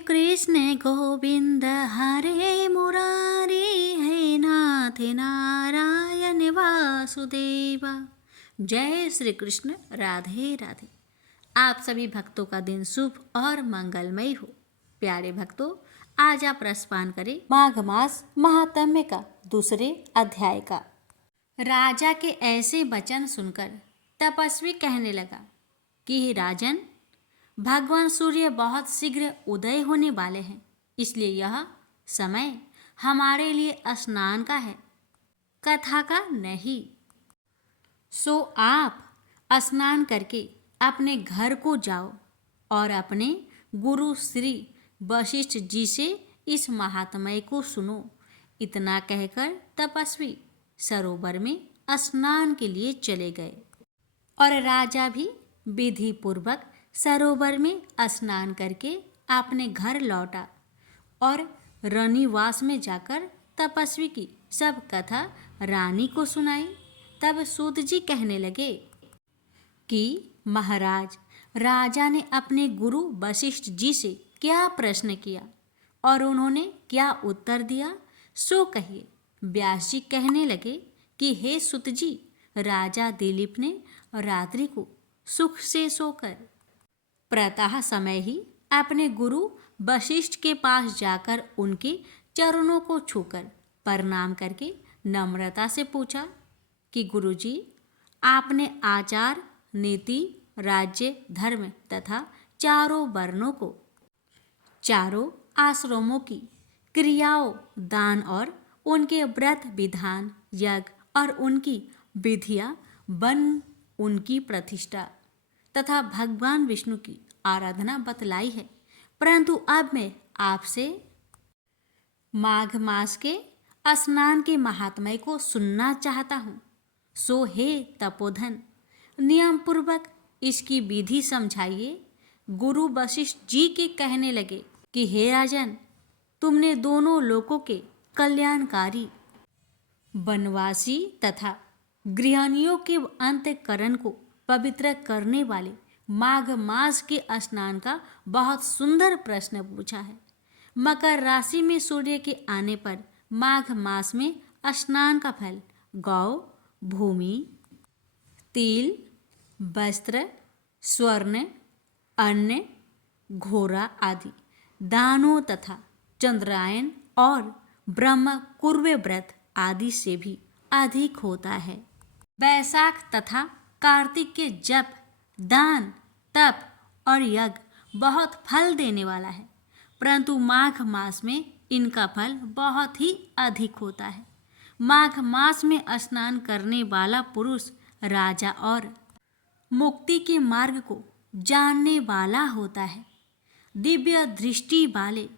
कृष्ण गोविंद हरे मुरारी, हे नाथ नारायण वासुदेव। जय श्री कृष्ण। राधे राधे। आप सभी भक्तों का दिन शुभ और मंगलमय हो। प्यारे भक्तों, आज आप रसपान करें माघ मास महात्म्य का दूसरे अध्याय का। राजा के ऐसे वचन सुनकर तपस्वी कहने लगा कि हे राजन, भगवान सूर्य बहुत शीघ्र उदय होने वाले हैं, इसलिए यह समय हमारे लिए स्नान का है, कथा का नहीं। सो आप स्नान करके अपने घर को जाओ और अपने गुरु श्री वशिष्ठ जी से इस महात्म्य को सुनो। इतना कहकर तपस्वी सरोवर में स्नान के लिए चले गए और राजा भी विधि पूर्वक सरोवर में स्नान करके अपने घर लौटा और रनिवास में जाकर तपस्वी की सब कथा रानी को सुनाई। तब सूत जी कहने लगे कि महाराज, राजा ने अपने गुरु वशिष्ठ जी से क्या प्रश्न किया और उन्होंने क्या उत्तर दिया, सो कहिए। व्यास जी कहने लगे कि हे सूत जी, राजा दिलीप ने रात्रि को सुख से सोकर प्रातः समय ही अपने गुरु वशिष्ठ के पास जाकर उनके चरणों को छूकर प्रणाम करके नम्रता से पूछा कि गुरुजी, आपने आचार, नीति, राज्य, धर्म तथा चारों वर्णों को, चारों आश्रमों की क्रियाओं, दान और उनके व्रत विधान, यज्ञ और उनकी विधियां, वन, उनकी प्रतिष्ठा तथा भगवान विष्णु की आराधना बतलाई है। परंतु अब मैं आपसे माघ मास के स्नान के महात्म्य को सुनना चाहता हूँ। सो हे तपोधन, नियम पूर्वक इसकी विधि समझाइए। गुरु वशिष्ठ जी के कहने लगे कि हे राजन, तुमने दोनों लोकों के कल्याणकारी, वनवासी तथा गृहिणियों के अंतःकरण को पवित्र करने वाले माघ मास के स्नान का बहुत सुंदर प्रश्न पूछा है। मकर राशि में सूर्य के आने पर माघ मास में स्नान का फल गौ, भूमि, तिल, वस्त्र, स्वर्ण, अन्न, घोड़ा आदि दानों तथा चंद्रायन और ब्रह्म कुर्वे व्रत आदि से भी अधिक होता है। वैशाख तथा कार्तिक के जप, दान, तप और यज्ञ बहुत फल देने वाला है, परंतु माघ मास में इनका फल बहुत ही अधिक होता है। माघ मास में स्नान करने वाला पुरुष राजा और मुक्ति के मार्ग को जानने वाला होता है। दिव्य दृष्टि वाले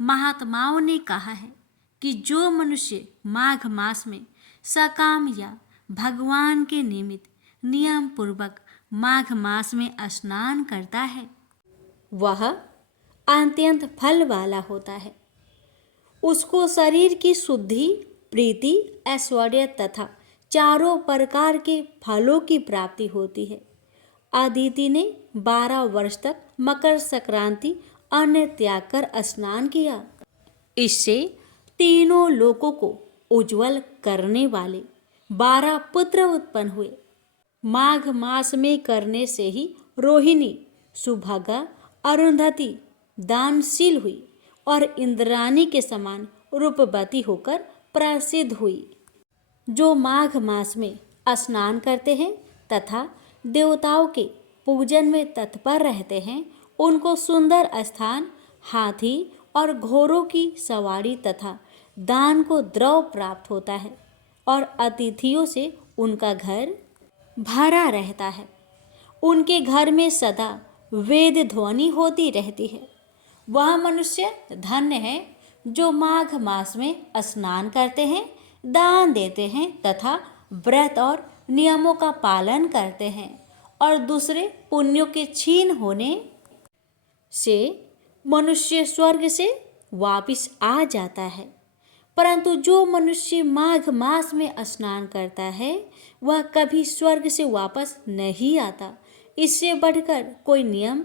महात्माओं ने कहा है कि जो मनुष्य माघ मास में सकाम या भगवान के निमित्त नियम पूर्वक माघ मास में स्नान करता है, वह अत्यंत फल वाला होता है। उसको शरीर की शुद्धि, प्रीति, ऐश्वर्य तथा चारों प्रकार के फलों की प्राप्ति होती है। अदिति ने 12 वर्ष तक मकर संक्रांति अन्न त्याग कर स्नान किया। इससे तीनों लोकों को उज्जवल करने वाले 12 पुत्र उत्पन्न हुए। माघ मास में करने से ही रोहिणी, सुभगा, अरुंधति दानशील हुई और इंद्राणी के समान रूपवती होकर प्रसिद्ध हुई। जो माघ मास में स्नान करते हैं तथा देवताओं के पूजन में तत्पर रहते हैं, उनको सुंदर स्थान, हाथी और घोड़ों की सवारी तथा दान को द्रव प्राप्त होता है और अतिथियों से उनका घर भरा रहता है। उनके घर में सदा वेद ध्वनि होती रहती है। वह मनुष्य धन्य है जो माघ मास में स्नान करते हैं, दान देते हैं तथा व्रत और नियमों का पालन करते हैं और दूसरे पुण्यों के क्षीण होने से मनुष्य स्वर्ग से वापिस आ जाता है। परंतु जो मनुष्य माघ मास में स्नान करता है, वह कभी स्वर्ग से वापस नहीं आता। इससे बढ़कर कोई नियम,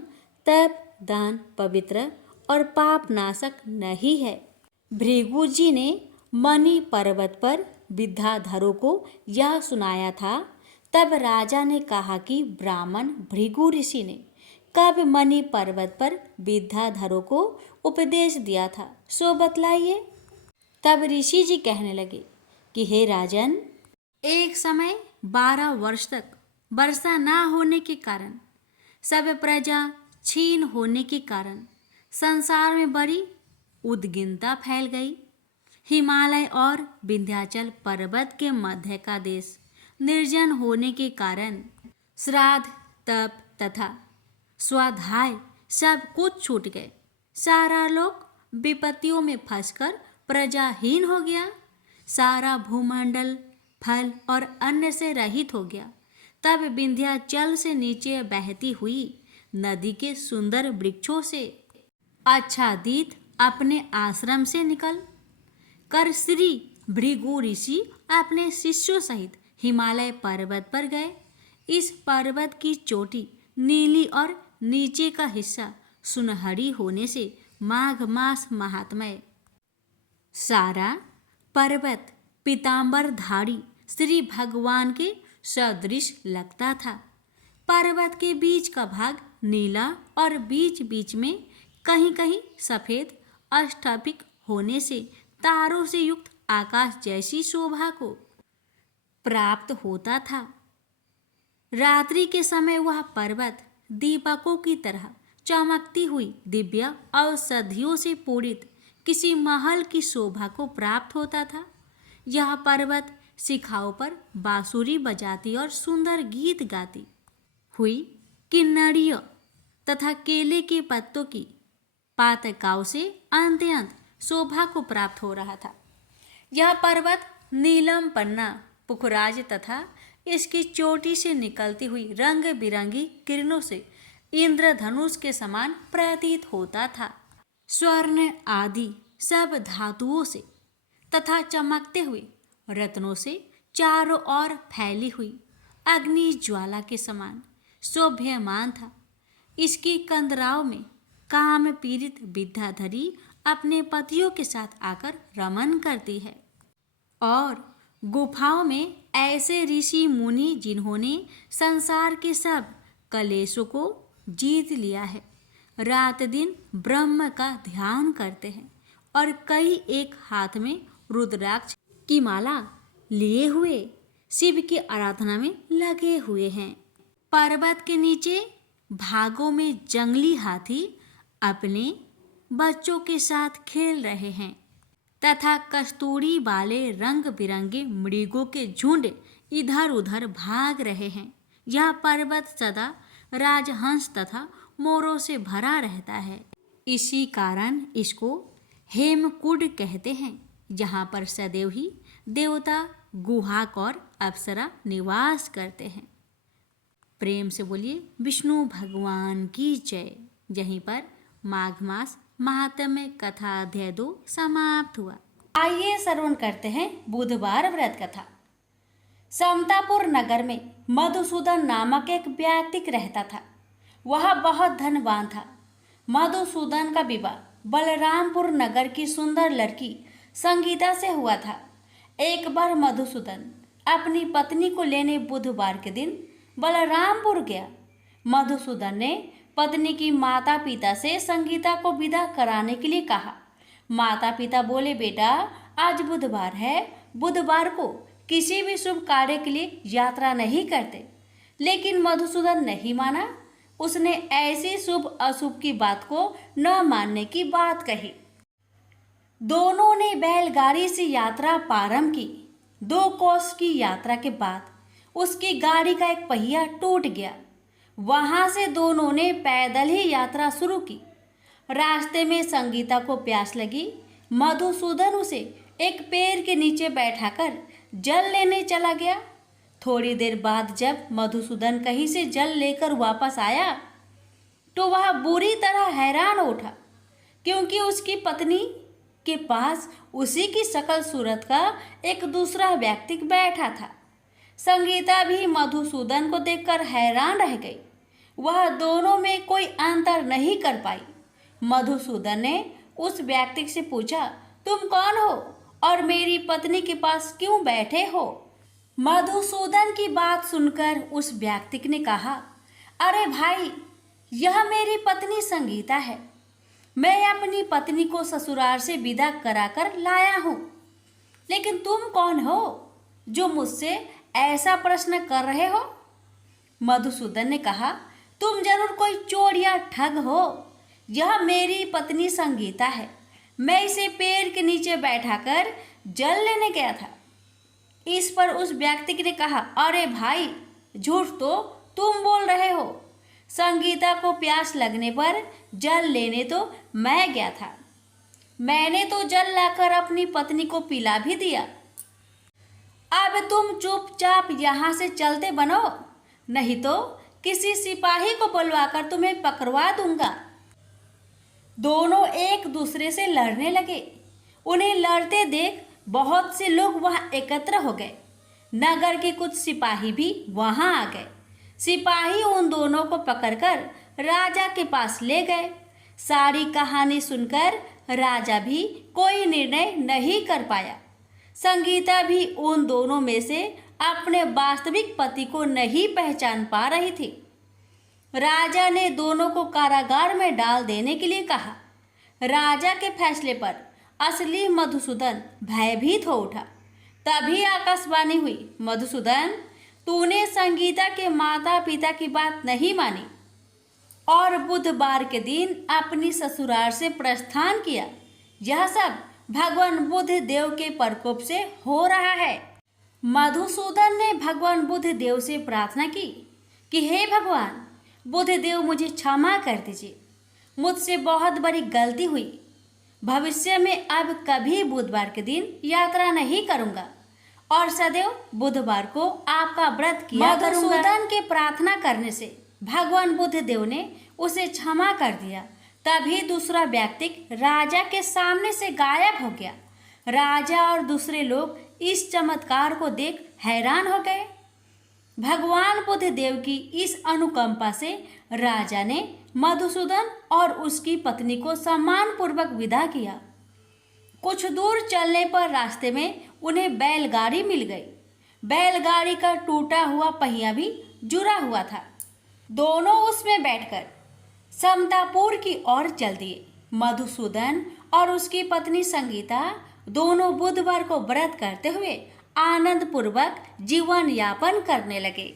तप, दान, पवित्र और पाप नाशक नहीं है। भृगु जी ने मणि पर्वत पर विद्याधरों को यह सुनाया था। तब राजा ने कहा कि ब्राह्मण भृगु ऋषि ने कब मणि पर्वत पर विद्याधरों को उपदेश दिया था, सो बतलाइए। तब ऋषि जी कहने लगे कि हे राजन, एक समय 12 वर्ष तक वर्षा ना होने के कारण, सब प्रजा क्षीण होने के कारण संसार में बड़ी उद्विग्नता फैल गई। हिमालय और विंध्याचल पर्वत के मध्य का देश निर्जन होने के कारण श्राद्ध, तप तथा स्वाध्याय सब कुछ छूट गए। सारा लोक विपत्तियों में फंसकर प्रजाहीन हो गया। सारा भूमंडल फल और अन्न से रहित हो गया। तब विंध्याचल से नीचे बहती हुई नदी के सुंदर वृक्षों से आच्छादित अपने आश्रम से निकल कर श्री भृगु ऋषि अपने शिष्यों सहित हिमालय पर्वत पर गए। इस पर्वत की चोटी नीली और नीचे का हिस्सा सुनहरी होने से माघ मास महात्मय सारा पर्वत पीतांबरधारी श्री भगवान के सदृश लगता था। पर्वत के बीच का भाग नीला और बीच बीच में कहीं कहीं सफेद अष्टपिक होने से तारों से युक्त आकाश जैसी शोभा को प्राप्त होता था। रात्रि के समय वह पर्वत दीपकों की तरह चमकती हुई दिव्य औषधियों से पूरित किसी महल की शोभा को प्राप्त होता था। यह पर्वत शिखाओं पर बांसुरी बजाती और सुंदर गीत गाती हुई किन्नरियों तथा केले के पत्तों की पातकाओं से अत्यंत शोभा को प्राप्त हो रहा था। यह पर्वत नीलम पन्ना पुखराज तथा इसकी चोटी से निकलती हुई रंग बिरंगी किरणों से इंद्रधनुष के समान प्रतीत होता था। स्वर्ण आदि सब धातुओं से तथा चमकते हुए रत्नों से चारों ओर फैली हुई अग्नि ज्वाला के समान शोभ्यमान था। इसकी कंदराओं में काम पीड़ित विद्याधरी अपने पतियों के साथ आकर रमन करती है और गुफाओं में ऐसे ऋषि मुनि जिन्होंने संसार के सब कलेशों को जीत लिया है, रात दिन ब्रह्म का ध्यान करते हैं और कई एक हाथ में रुद्राक्ष की माला लिए हुए शिव की आराधना में लगे हुए हैं। पर्वत के नीचे भागों में जंगली हाथी अपने बच्चों के साथ खेल रहे हैं तथा कस्तूरी वाले रंग बिरंगे मृगों के झुंड इधर उधर भाग रहे हैं। यह पर्वत सदा राजहंस तथा मोरों से भरा रहता है। इसी कारण इसको हेमकूट कहते हैं, जहाँ पर सदैव ही देवता, गुहाक और अप्सरा निवास करते हैं। प्रेम से बोलिए विष्णु भगवान की जय। यहीं पर माघ मास महात्म्य कथा अध्याय 2 समाप्त हुआ। आइए श्रवण करते हैं बुधवार व्रत कथा। समतापुर नगर में मधुसूदन नामक एक व्यक्ति रहता था। वह बहुत धनवान था। मधुसूदन का विवाह बलरामपुर नगर की सुंदर लड़की संगीता से हुआ था। एक बार मधुसूदन अपनी पत्नी को लेने बुधवार के दिन बलरामपुर गया। मधुसूदन ने पत्नी की माता पिता से संगीता को विदा कराने के लिए कहा। माता पिता बोले, बेटा आज बुधवार है, बुधवार को किसी भी शुभ कार्य के लिए यात्रा नहीं करते। लेकिन मधुसूदन नहीं माना। उसने ऐसी शुभ अशुभ की बात को न मानने की बात कही। दोनों ने बैलगाड़ी से यात्रा प्रारंभ की। 2 कोस की यात्रा के बाद उसकी गाड़ी का एक पहिया टूट गया। वहां से दोनों ने पैदल ही यात्रा शुरू की। रास्ते में संगीता को प्यास लगी। मधुसूदन उसे एक पेड़ के नीचे बैठाकर जल लेने चला गया। थोड़ी देर बाद जब मधुसूदन कहीं से जल लेकर वापस आया तो वह बुरी तरह हैरान हो उठा, क्योंकि उसकी पत्नी के पास उसी की शकल सूरत का एक दूसरा व्यक्ति बैठा था। संगीता भी मधुसूदन को देखकर हैरान रह गई। वह दोनों में कोई अंतर नहीं कर पाई। मधुसूदन ने उस व्यक्ति से पूछा, तुम कौन हो और मेरी पत्नी के पास क्यों बैठे हो? मधुसूदन की बात सुनकर उस व्यक्ति ने कहा, अरे भाई, यह मेरी पत्नी संगीता है। मैं अपनी पत्नी को ससुराल से विदा कराकर लाया हूँ। लेकिन तुम कौन हो जो मुझसे ऐसा प्रश्न कर रहे हो? मधुसूदन ने कहा, तुम जरूर कोई चोर या ठग हो। यह मेरी पत्नी संगीता है। मैं इसे पेड़ के नीचे बैठाकर जल लेने गया था। इस पर उस व्यक्ति ने कहा, अरे भाई, झूठ तो तुम बोल रहे हो। संगीता को प्यास लगने पर जल लेने तो मैं गया था। मैंने तो जल लाकर अपनी पत्नी को पिला भी दिया। अब तुम चुपचाप यहाँ से चलते बनो, नहीं तो किसी सिपाही को बुलवाकर तुम्हें पकड़वा दूंगा। दोनों एक दूसरे से लड़ने लगे। उन्हें लड़ते देख बहुत से लोग वहां एकत्र हो गए। नगर के कुछ सिपाही भी वहां आ गए। सिपाही उन दोनों को पकड़कर राजा के पास ले गए। सारी कहानी सुनकर राजा भी कोई निर्णय नहीं कर पाया। संगीता भी उन दोनों में से अपने वास्तविक पति को नहीं पहचान पा रही थी। राजा ने दोनों को कारागार में डाल देने के लिए कहा। राजा के फैसले पर असली मधुसूदन भयभीत हो उठा। तभी आकाशवाणी हुई, मधुसूदन, तूने संगीता के माता पिता की बात नहीं मानी और बुधवार के दिन अपनी ससुराल से प्रस्थान किया। यह सब भगवान बुद्ध देव के प्रकोप से हो रहा है। मधुसूदन ने भगवान बुद्ध देव से प्रार्थना की कि हे भगवान बुद्ध देव, मुझे क्षमा कर दीजिए। मुझसे बहुत बड़ी गलती हुई। भविष्य में अब कभी बुधवार के दिन यात्रा नहीं करूंगा और सदैव बुधवार को आपका व्रत किया करूंगा। मधुसूदन के प्रार्थना करने से भगवान बुद्ध देव ने उसे क्षमा कर दिया। तभी दूसरा व्यक्ति राजा के सामने से गायब हो गया। राजा और दूसरे लोग इस चमत्कार को देख हैरान हो गए। भगवान बुद्ध देव की इस अनुकंपा से राजा ने मधुसूदन और उसकी पत्नी को सम्मानपूर्वक विदा किया। कुछ दूर चलने पर रास्ते में उन्हें बैलगाड़ी मिल गई। बैलगाड़ी का टूटा हुआ पहिया भी जुड़ा हुआ था। दोनों उसमें बैठकर समतापुर की ओर चल दिए। मधुसूदन और उसकी पत्नी संगीता दोनों बुधवार को व्रत करते हुए आनंद पूर्वक जीवन यापन करने लगे।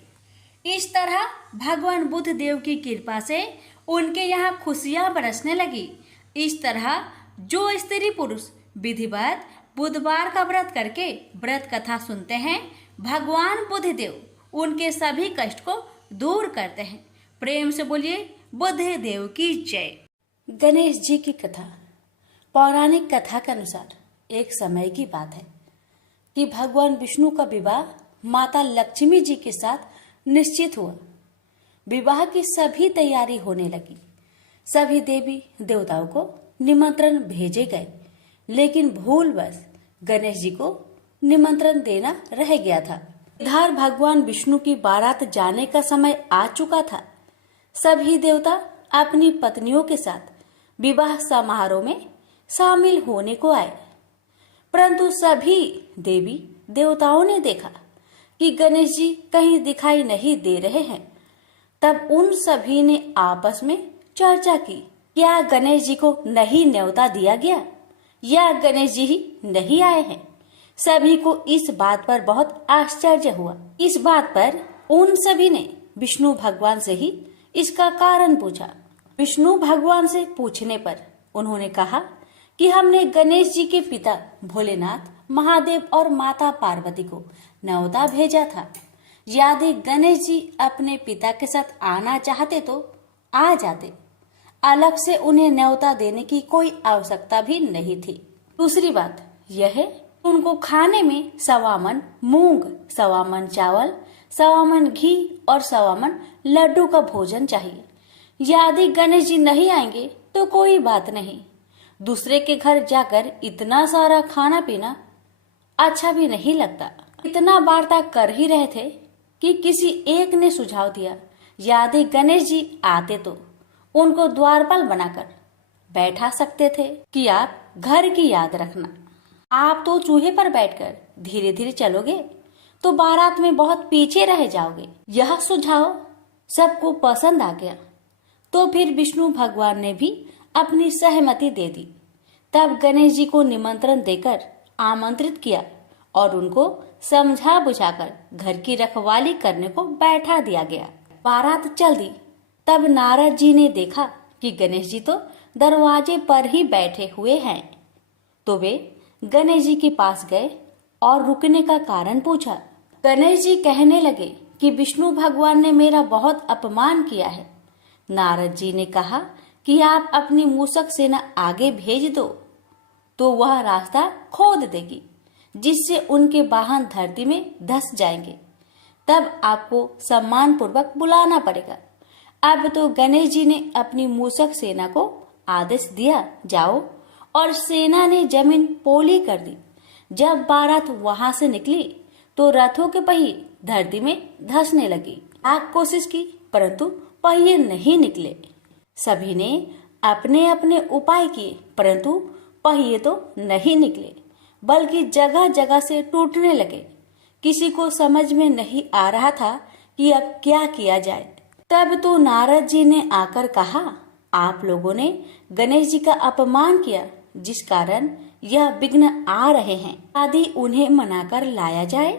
इस तरह भगवान बुद्ध देव की कृपा से उनके यहाँ खुशियाँ बरसने लगी। इस तरह जो स्त्री पुरुष विधिवत बुधवार का व्रत करके व्रत कथा सुनते हैं, भगवान बुद्ध देव उनके सभी कष्ट को दूर करते हैं। प्रेम से बोलिए बुद्ध देव की जय। गणेश जी की कथा। पौराणिक कथा के अनुसार एक समय की बात है कि भगवान विष्णु का विवाह माता लक्ष्मी जी के साथ निश्चित हुआ। विवाह की सभी तैयारी होने लगी। सभी देवी देवताओं को निमंत्रण भेजे गए, लेकिन भूलवश गणेश जी को निमंत्रण देना रह गया था। इधर भगवान विष्णु की बारात जाने का समय आ चुका था। सभी देवता अपनी पत्नियों के साथ विवाह समारोह में शामिल होने को आए, परंतु सभी देवी देवताओं ने देखा कि गणेश जी कहीं दिखाई नहीं दे रहे हैं। तब उन सभी ने आपस में चर्चा की, क्या गणेश जी को नहीं न्योता दिया गया या गणेश जी ही नहीं आए हैं। सभी को इस बात पर बहुत आश्चर्य हुआ। इस बात पर उन सभी ने विष्णु भगवान से ही इसका कारण पूछा। विष्णु भगवान से पूछने पर उन्होंने कहा कि हमने गणेश जी के पिता भोलेनाथ, महादेव और माता पार्वती को न्योता भेजा था। यदि गणेश जी अपने पिता के साथ आना चाहते तो आ जाते। अलग से उन्हें न्योता देने की कोई आवश्यकता भी नहीं थी। दूसरी बात यह है, उनको खाने में 1.25 मन मूंग, 1.25 मन चावल, 1.25 मन घी और 1.25 मन लड्डू का भोजन चाहिए। यदि गणेश जी नहीं आएंगे तो कोई बात नहीं, दूसरे के घर जाकर इतना सारा खाना पीना अच्छा भी नहीं लगता। इतना वार्ता कर ही रहे थे कि किसी एक ने सुझाव दिया, यदि गणेश जी आते तो उनको द्वारपाल बनाकर बैठा सकते थे कि आप घर की याद रखना। आप तो चूहे पर बैठकर धीरे धीरे चलोगे तो बारात में बहुत पीछे रह जाओगे। यह सुझाव सबको पसंद आ गया। तो फिर विष्णु भगवान ने भी अपनी सहमति दे दी। तब गणेश जी को निमंत्रण देकर आमंत्रित किया और उनको समझा बुझाकर घर की रखवाली करने को बैठा दिया गया। बारात चल दी। तब नारद जी ने देखा कि गणेश जी तो दरवाजे पर ही बैठे हुए हैं। तो वे गणेश जी के पास गए और रुकने का कारण पूछा। गणेश जी कहने लगे कि विष्णु भगवान ने मेरा बहुत अपमान किया है। नारद जी ने कहा कि आप अपनी मूषक सेना आगे भेज दो तो वह रास्ता खोद देगी, जिससे उनके वाहन धरती में धंस जाएंगे। तब आपको सम्मान पूर्वक बुलाना पड़ेगा। अब तो गणेश जी ने अपनी मूषक सेना को आदेश दिया, जाओ, और सेना ने जमीन पोली कर दी। जब बारात वहां से निकली तो रथों के पहिए धरती में धंसने लगी। लाख कोशिश की परंतु पहिए नहीं निकले। सभी ने अपने अपने उपाय किए परंतु पहिए तो नहीं निकले, बल्कि जगह जगह से टूटने लगे। किसी को समझ में नहीं आ रहा था कि अब क्या किया जाए। तब तो नारद जी ने आकर कहा, आप लोगों ने गणेश जी का अपमान किया, जिस कारण यह विघ्न आ रहे हैं। यदि उन्हें मनाकर लाया जाए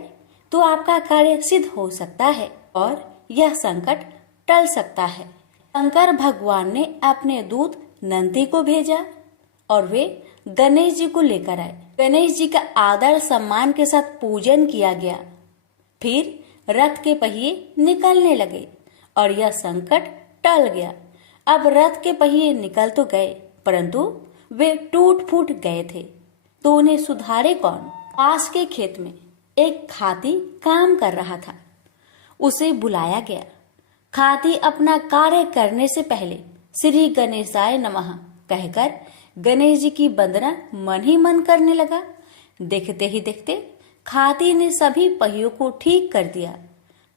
तो आपका कार्य सिद्ध हो सकता है और यह संकट टल सकता है। शंकर भगवान ने अपने दूत नंदी को भेजा और वे गणेश जी को लेकर आए। गणेश जी का आदर सम्मान के साथ पूजन किया गया। फिर रथ के पहिए निकलने लगे और यह संकट टल गया। अब रथ के पहिए निकल तो गए परंतु वे टूट फूट गए थे, तो उन्हें सुधारे कौन। पास के खेत में एक खाती काम कर रहा था। उसे बुलाया गया। खाती अपना कार्य करने से पहले श्री गणेशाय नमः कहकर गणेश जी की वंदना मन ही मन करने लगा। देखते ही देखते खाती ने सभी पहियों को ठीक कर दिया।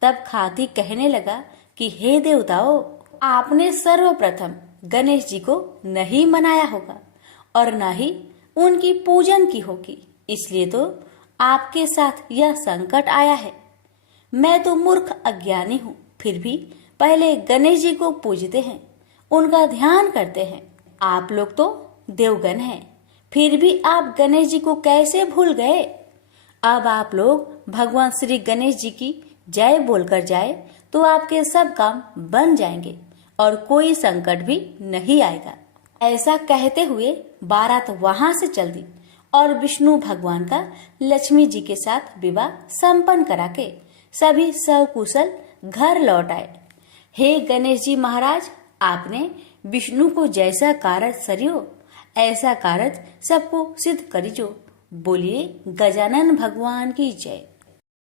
तब खाती कहने लगा कि हे देवताओं, आपने सर्वप्रथम गणेश जी को नहीं मनाया होगा और न ही उनकी पूजन की होगी, इसलिए तो आपके साथ यह संकट आया है। मैं तो मूर्ख अज्ञानी हूँ, फिर भी पहले गणेश जी को पूजते हैं, उनका ध्यान करते हैं। आप लोग तो देवगण हैं, फिर भी आप गणेश जी को कैसे भूल गए। अब आप लोग भगवान श्री गणेश जी की जय बोलकर जाए तो आपके सब काम बन जाएंगे और कोई संकट भी नहीं आएगा। ऐसा कहते हुए बारात वहां से चल दी और विष्णु भगवान का लक्ष्मी जी के साथ विवाह संपन्न करा के सभी सकुशल घर लौट आए। हे गणेश जी महाराज, आपने विष्णु को जैसा कार्य सरियो ऐसा कार्य सबको सिद्ध करिजो। बोलिए गजानन भगवान की जय।